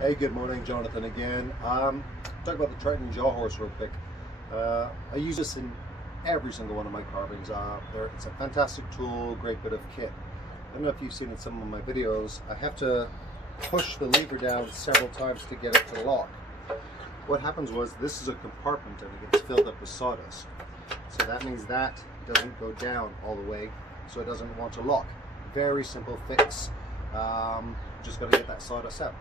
Hey, good morning, Jonathan again. Talk about the Triton Jawhorse real quick. I use this in every single one of my carvings. It's a fantastic tool, great bit of kit. I don't know if you've seen in some of my videos, I have to push the lever down several times to get it to lock. What happens was, this is a compartment and it gets filled up with sawdust. So that means that doesn't go down all the way, so it doesn't want to lock. Very simple fix. Just got to get that sawdust out.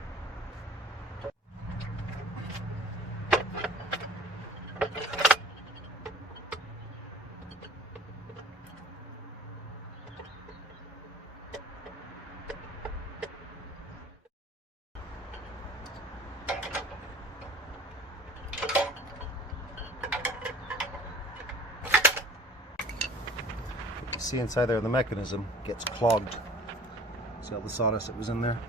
You see inside there, the mechanism gets clogged. See all the sawdust that was in there?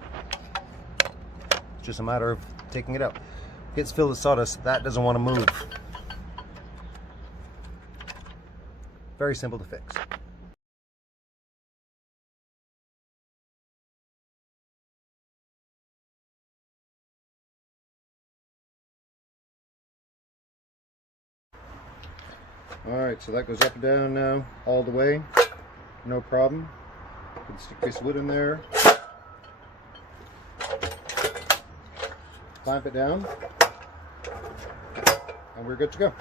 It's just a matter of taking it out. It gets filled with sawdust, that doesn't want to move. Very simple to fix. Alright, so that goes up and down now, all the way, no problem. Put a stick piece of wood in there, clamp it down, and we're good to go.